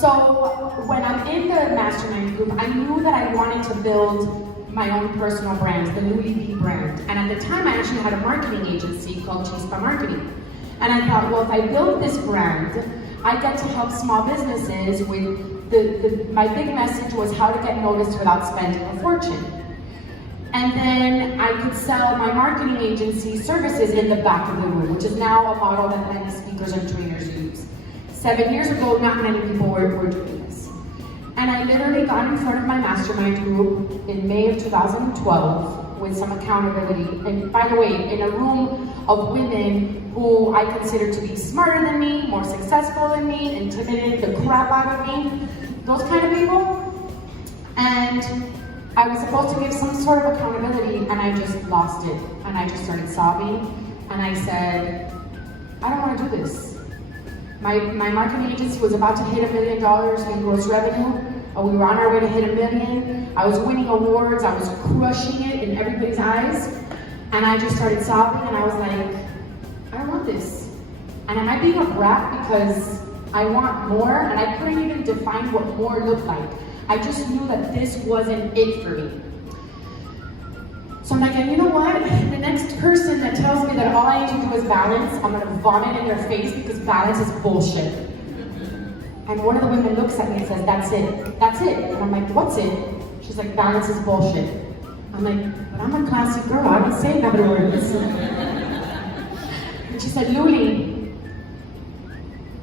So when I'm in the mastermind group, I knew that I wanted to build my own personal brand, the Luly B brand. And at the time, I actually had a marketing agency called Chispa Marketing. And I thought, well, if I build this brand, I get to help small businesses with my big message was how to get noticed without spending a fortune. And then I could sell my marketing agency services in the back of the room, which is now a model that many speakers and trainers use. 7 years ago, not many people were doing this. And I literally got in front of my mastermind group in May of 2012 with some accountability. And by the way, in a room of women who I consider to be smarter than me, more successful than me, intimidated the crap out of me, those kind of people. And I was supposed to give some sort of accountability, and I just lost it. And I just started sobbing, and I said, I don't want to do this. My marketing agency was about to hit $1 million in gross revenue. We were on our way to hit $1 million. I was winning awards. I was crushing it in everybody's eyes. And I just started sobbing, and I was like, I don't want this. And am I being a brat because I want more? And I couldn't even define what more looked like. I just knew that this wasn't it for me. So I'm like, and you know what? The next person that tells me that all I need to do is balance, I'm gonna vomit in their face because balance is bullshit. And one of the women looks at me and says, that's it, that's it. And I'm like, what's it? She's like, balance is bullshit. I'm like, but I'm a classy girl, I don't say bad words. And she said, Luly,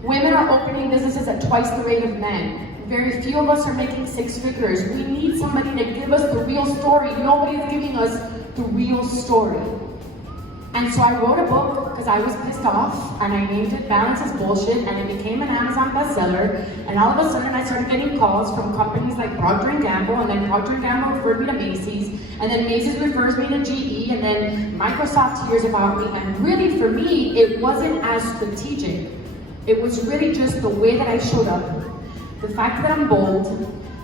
women are opening businesses at twice the rate of men. Very few of us are making 6 figures. We need somebody to give us the real story. Nobody's giving us the real story. And so I wrote a book because I was pissed off, and I named it Balance is Bullshit, and it became an Amazon bestseller. And all of a sudden I started getting calls from companies like Procter & Gamble, and then Procter & Gamble referred me to Macy's, and then Macy's refers me to GE, and then Microsoft hears about me. And really for me, it wasn't as strategic. It was really just the way that I showed up. The fact that I'm bold,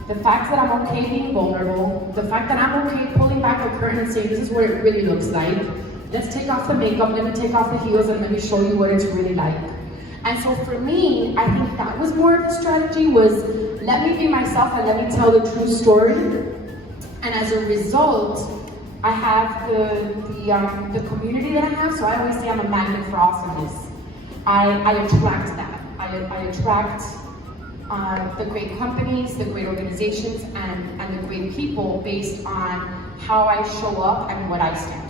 the fact that I'm okay being vulnerable, the fact that I'm okay pulling back a curtain and saying this is what it really looks like. Let's take off the makeup, let me take off the heels, and let me show you what it's really like. And so for me, I think that was more of the strategy, was let me be myself and let me tell the true story. And as a result, I have the community that I have, so I always say I'm a magnet for awesomeness. I attract that. I attract the great companies, the great organizations, and the great people based on how I show up and what I stand for.